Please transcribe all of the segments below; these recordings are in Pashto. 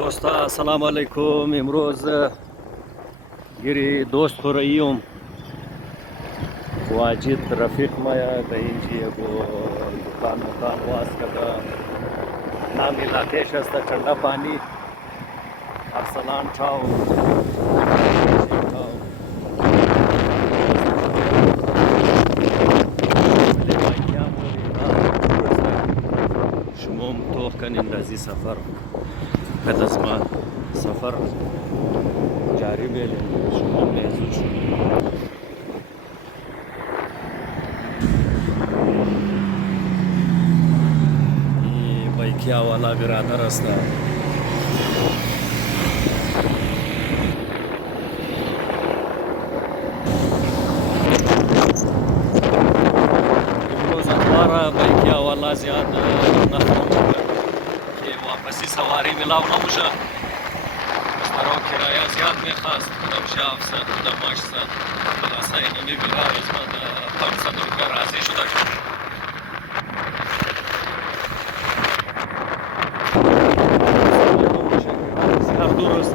دوستا سلام علیکم. امروز گیری دوست خوراییم واجد رفیق مایا به اینجی یکو دکان واس کده نام علاقهش است چنده پانی ارسلان چاو شموم توخ کنین رازی سفر قد از ما سفر جاری بیلیم شموم لیزو شد بایکیا والا برادر است امروز اتوار بایکیا والا زیاد نخرم که واپسی سواری ملاو نموشه مسترو کرایه زیاد میخواست کدام شاف سد کدام ماش سد خلاصه اینمی بیرا ازمد 500 روپیه راضی شده زیاد دور است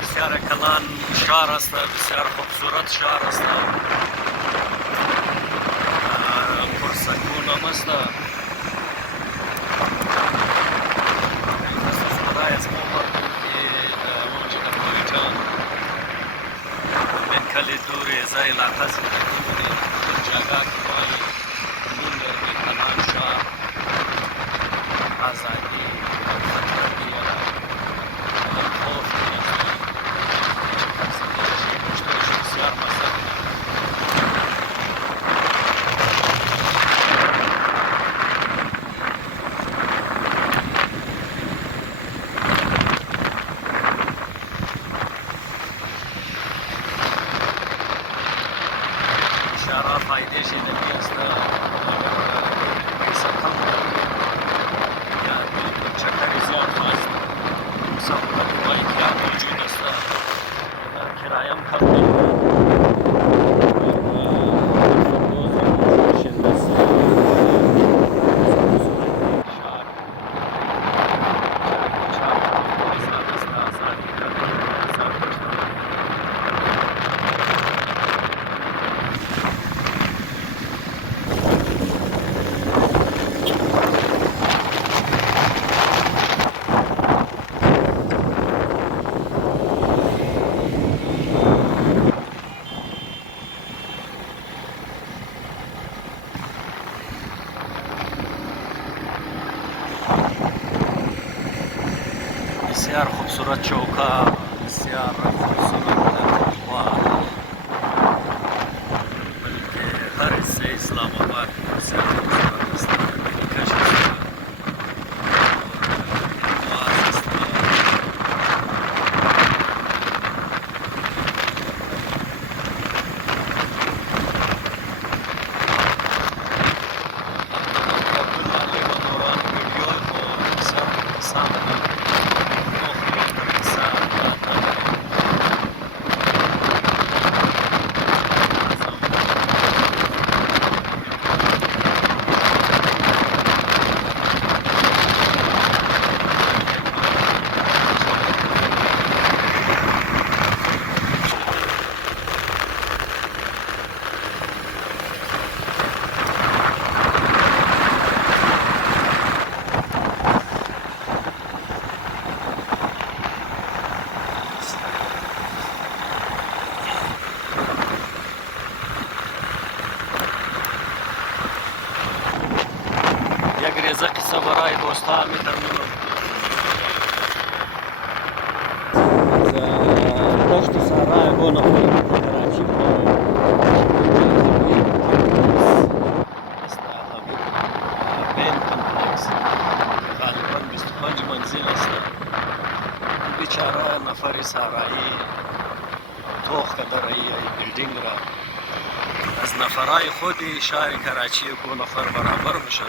بسیار کلان شهر است بسیار خوبصورت شهر است پرسکون هم است برای از ما مردم که موجود کویتان من کلی دوری از علاقه زندگی جگه که مالی نون در کلان شهر آزادی شهرها فایده شدنی است پیسه کم یا چکری زیاد هست سهولت بایکیا موجود است کرایه هم کم بسیار خوبصورت چوکا بسیار خوبصورت و بلکه هر حصه اسلام آباد بسیار خوبصورت است کش است واز است یک قصه برای دوستا میتونم پشت سرای بونه کراچی است بین کمپلکس غالبا 25 منزل است بیچاره نفر سرایی توخ در ای بیلدینگ را از نفرای خود شهر کراچی کو نفر برابر میشه.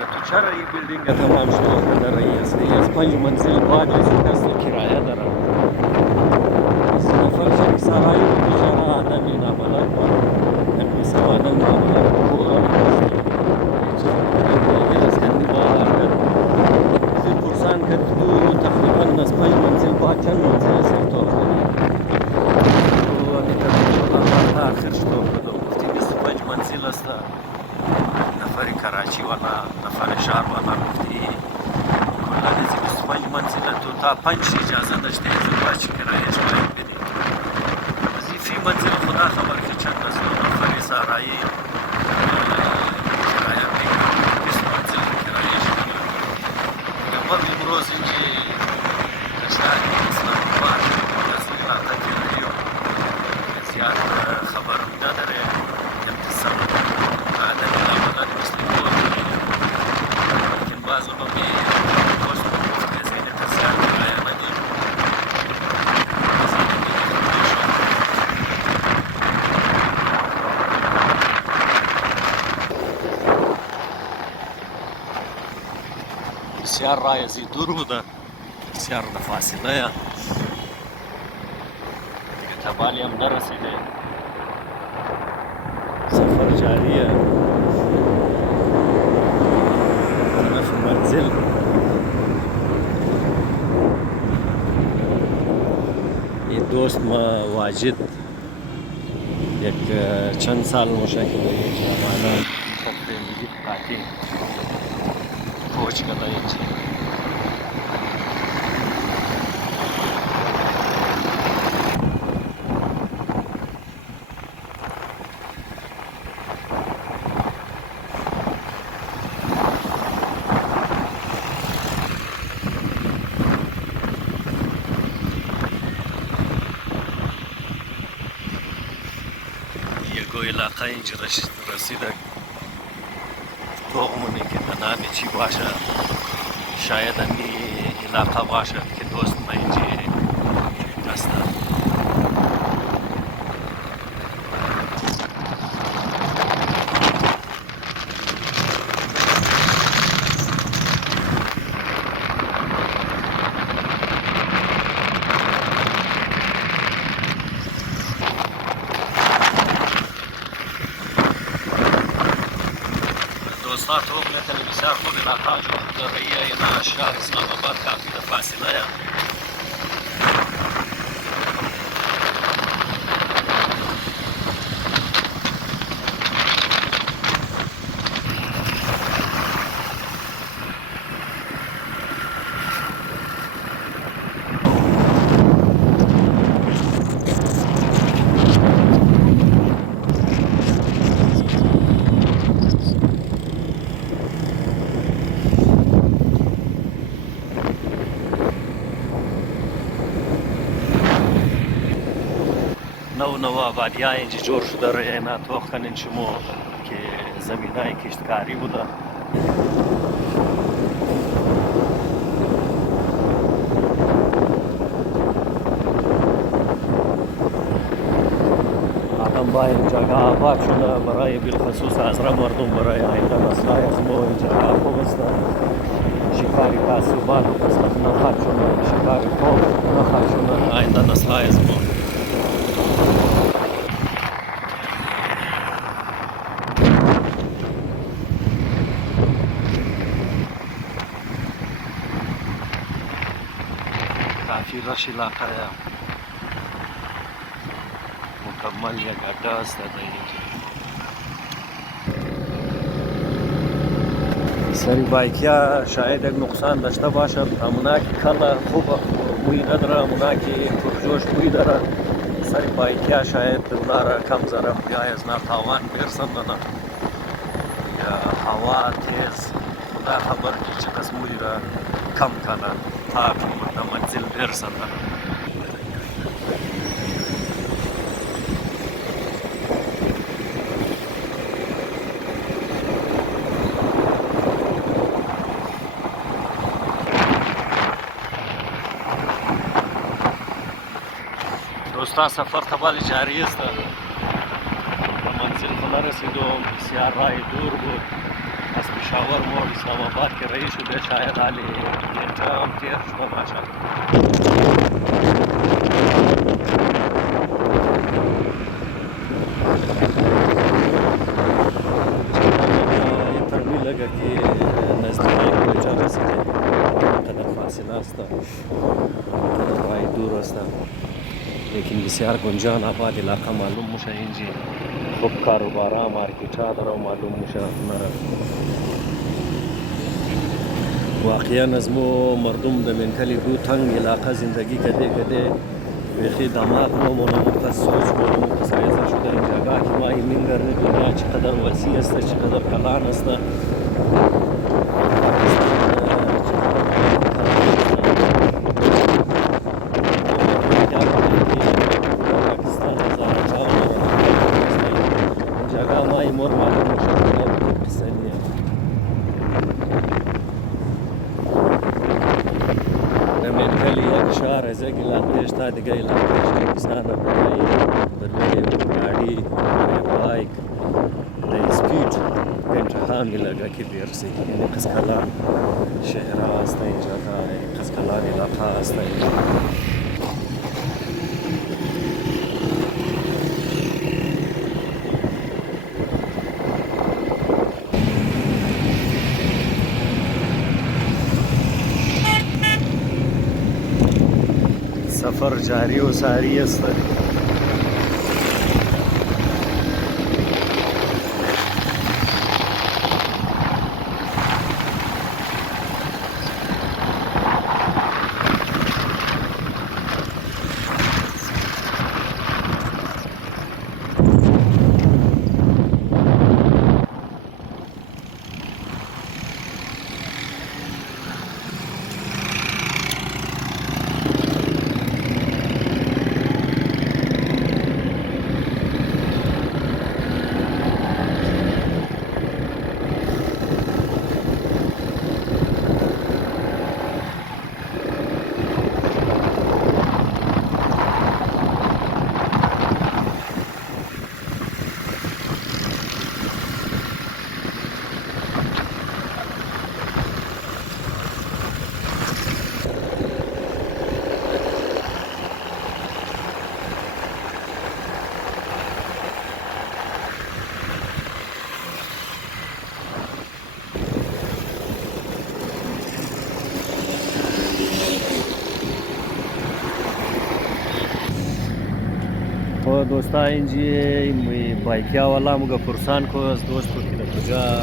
تو چرا این بیلدینگ تمام شد در ای است از 5 منزل بعد از دست کرایه داره. از نفر چه سرای بیچاره آدمی نابلد و نمی سوانه نابلد کو پرسان کرد تو تقریبا از 5 منزل بعد چند منزل است تو آخر شو گفتی 25 منزل است نفر کراچی والا نفر شهر والا گفتی کلا از 25 منزل تو تا 5 اجازه داشته ازدواج کرایه‌اش باید بدی. از این فی منزل خدا خبر که چند است نفر سرایی کرایه میگیره 20 منزل کرایه‌اش ما امروز اینجا شهر اسلام آباد از این علاقه کرایه زیاد خبر نداره اقتصاد عدم العملات مثل بود لیکن بعض اوقات باز گفت که از این اقتصاد کرایه ندیم از این بسیار رای از این دور بوده بسیار د فاصله یا دیگه تبالی هم نرسیده سفر جاریه طرف منزل یه دوست ما واجد یک چند سال مشاهده جوانان خط میگید قاطی کوچ کرده اینجا یگو علاقه اینجا رسیده توغمونه که نامی چی باشه شاید امی علاقه باشه که دوست ما اینجا هسته دوستان تو اپنے تلویزیون خوب علاقہ جو در رہی ہے یہاں شہر اسلام آباد کافی د فاصلہ ہے نو آبادی‌ها اینجا جور شده روی اینا توخ کنین شما که زمینای کشتکاری بوده آدم باید جاگه آباد شده برای بالخصوص ازرا مردم برای آینده نسل‌های از ما اینجا خوب است شکاری تعصبات نخواهد شده شکاری خوب نخواهد شده آینده نسل‌های از ما काफ़ी रश इलाका है मुकम्मल या गड्ढा است سری بایکیا شاید یک نقصان داشته باشد امونا که کلا خوب بوی نداره امونا که پرجوش بوی داره سری بایکیا شاید اونا را کم ضرر بیای از نه تاوان برسندن یا هوا تیز خدا خبر که چه کس موی را کم کنه تا به منزل برسندن دوستان سفر ته بله جاری است. به منزل خو نرسیدم، بسیار راه دور بود. از پشاور ما اسلام آباد که رئیس شده شاید حالی گنجه هم تیر شده ماشاءالله. ترمی لگه که نزدیکی کجا رسیده قدر فاصله است، راه دور است، لیکن بسیار گنجان آباد علاقه معلوم میشه. اینجا خوب کاروبارا مارکیټا داره معلوم میشه. واقعا از مو مردم د منتلی دو تنگ علاقه زندگی کده بیخی دماغ نمونه سوز کنم سایزه شده این جگه که ما این گرنه دنیا چقدر وسیع است، چقدر کلان است. دیگه علاقه کسان برای گاڑی برای بایک در سپید امتحان لگا که بیرسی. یعنی قسکلان شهر است اینجا، قسکلان علاقه است اینجا. سفر جاری و ساری است. دوستا اینجی بایکیا والا مگه پرسان کو از دوست کو که کجا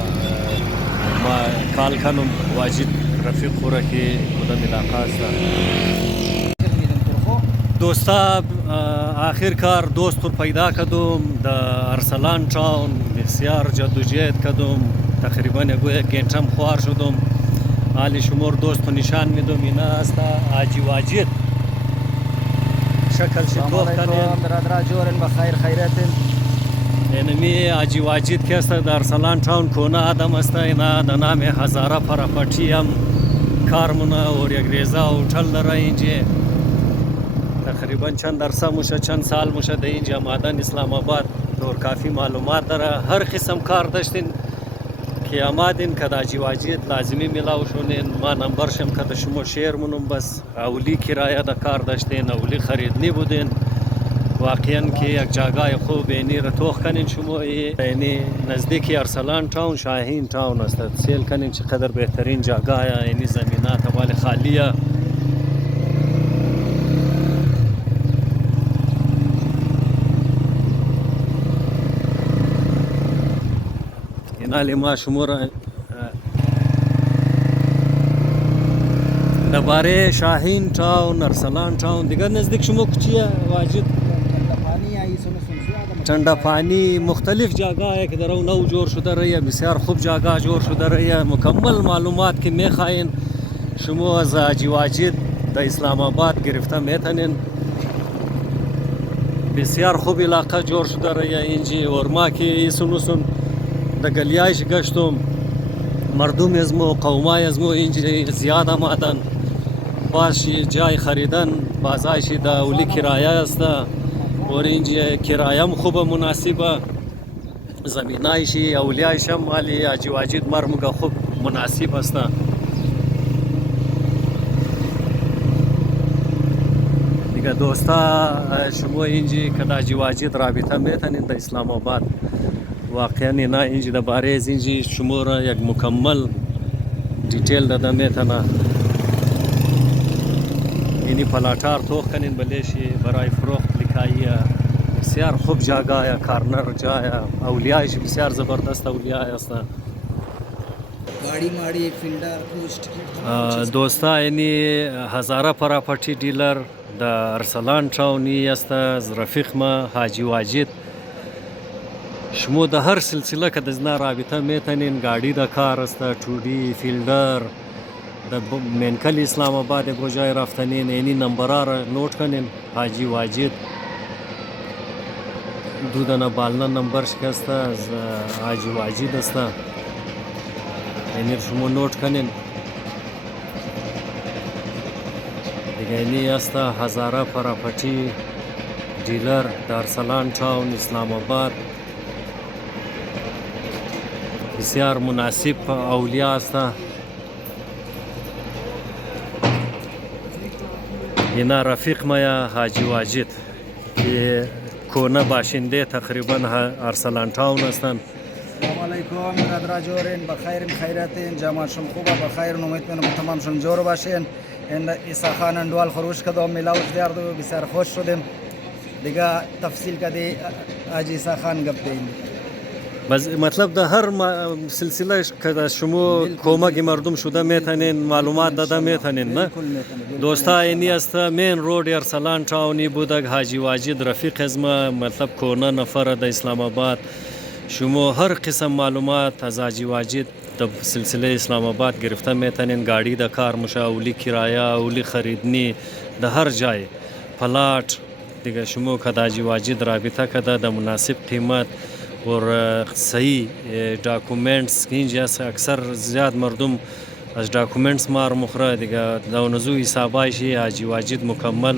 ما کال کنم واجد رفیق خورا که کدام علاقه است. دوستا آخر کار دوست رو پیدا کردم در ارسلان تاون. بسیار جدوجهد کردم، تقریبا گویا گنجم خوار شدم. حالی شمار دوست رو نشان میدم. اینا است حاجی واجد شکل شکوه کنیم برادرها جورن بخیر خیرتن. اینمی حاجی واجد که است در ارسلان تاون کونه آدم است. اینا در نام هزاره پراپرتی هم کار مونه و یک ریزا هتل داره اینجا. تقریبا چند عرصه میشه، چند سال میشه در اینجا مادن اسلام آباد دور کافی معلومات داره. هر قسم کار داشتین که آمدین که حاجی واجد لازمی میلاو شونین. ما نمبر شم که شما شیر منم بس اولی کرایه دا کار داشتین، اولی خریدنی بودین. واقعا که یک جاگای خوب اینی را توخ کنین شما. اینی نزدیکی ارسلان تاون شاهین تاون است. سیل کنین چقدر بهترین جاگای. اینی زمینات والی خالیه. اینالی ما شما را درباره شاهین تاون، ارسلان تاون دیگر نزدیک شما کچیه واجد؟ چنده پانی مختلف جاگاه که در اون نو جور شده رایه. بسیار خوب جاگاه جور شده رایه. مکمل معلومات که میخواین شما از حاجی واجد در اسلام آباد گرفته میتونین. بسیار خوب علاقه جور شده رایه اینجا. اور ما که ایسون در گلیایش گشتم، مردم از مو قومای از مو اینجا زیاد آمدن. باش جای خریدن بازایشی دا اولی کرایه است. اور اینجا کرایم خوب مناسبه زمینایشی اولیایش هم مالی حاجی واجد مرموگا خوب مناسب است. دیگه دوستا شما اینجا که حاجی واجد رابطه میتونید در اسلام آباد واقعا اینا اینجا در باره از اینجا شما را یک مکمل دیتیل داده میتونه. اینی پلاتار توخ کنین بلیشی برای فروخت لکایی بسیار خوب جاگاه کارنر جای اولیایش بسیار زبردست اولیای است. गाड़ी माड़ी फिल्डर कुछ टिकट دوستا اینی هزاره پراپرتی دیلر در ارسلان تاونی است از رفیق ما حاجی واجد. شما در هر سلسله که دزنا رابطه میتونین. گاڑی در کار است، تودی فیلدر در منکل اسلام آباد گوجای رفتنین. اینی نمبرها را نوٹ کنین. حاجی واجد دو دانه بالنا نمبر شکسته از حاجی واجد است. اینی شما نوٹ کنین. دیگه اینی است هزاره پراپرتی دیلر در ارسلان تاون اسلام آباد. بسیار مناسب اولیا است. اینا رفیق ما حاجی واجد که کونه باشنده تقریبا ارسلان تاون هستند. السلام علیکم برادر جورین بخیر خیراتین جماعت شما خوبه بخیر امید میکنم تمام شما جور باشین. این عیسی خان اندوال خروش کردم میلاوش دیاردو بسیار خوش شدم. دیگه تفصیل کدی حاجی عیسی خان گپ دین. بس مطلب در هر سلسله که شما کمک مردم شده میتونین معلومات داده میتونین نه دوستا. اینی است مین رود ارسلان تاونی بودک حاجی واجد رفیق از ما مطلب کونه نفر در اسلام آباد. شما هر قسم معلومات از حاجی واجد در سلسله اسلام آباد گرفته میتونین. گاڑی در کار مشه، اولی کرایه، اولی خریدنی در هر جای پلاٹ. دیگه شما که حاجی واجد رابطه کده در مناسب قیمت اور صحیح ڈاکومنٹس که اینجا اکثر زیاد مردم از ڈاکومنٹس مار مخره. دیگه دونزو حسابایشی حاجی واجد مکمل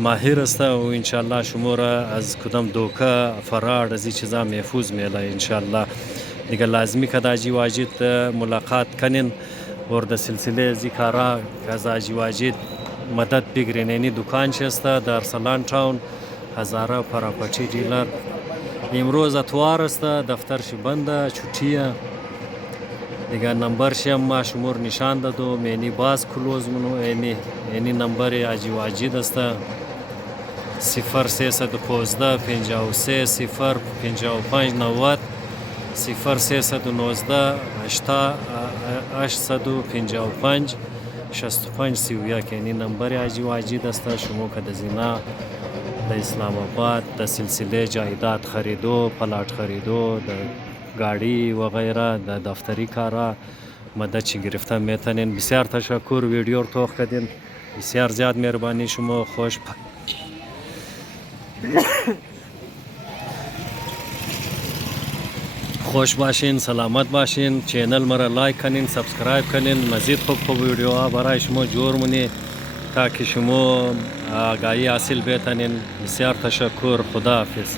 ماهر است و انشالله شما را از کدام دوکه فرار از این چیزا محفوظ میله انشالله. دیگه لازمی که حاجی واجد ملاقات کنین اور در سلسله ذکرها که از حاجی واجد مدد بگیرین. اینی دکانش است در ارسلان تاون هزاره پراپرتی دیلر. امروز اتوار است، دفترش بنده، چوتیه. دیگه نمبرش هم ما شمور نشان دادم. اینی باز کلوز منو اینی نمبر حاجی واجد است 0315 53 0 55 90 0319 855 65 31. اینی نمبر حاجی واجد است. شما که دزینا در اسلام آباد در سلسله جایداد خریدو، پلاٹ خریدو، در گاڑی و غیره، در دفتری کارا مدد چی گرفته میتونین. بسیار تشکر ویدیو رو توخ کردین. بسیار زیاد مهربانی شما. خوش باشین، سلامت باشین. چینل مرا لایک کنین، سبسکرایب کنین. مزید خوب ویدیو ها برای شما جور منی تا که شما آگاهی حاصل بتانین. بسیار تشکر. خدا حافظ.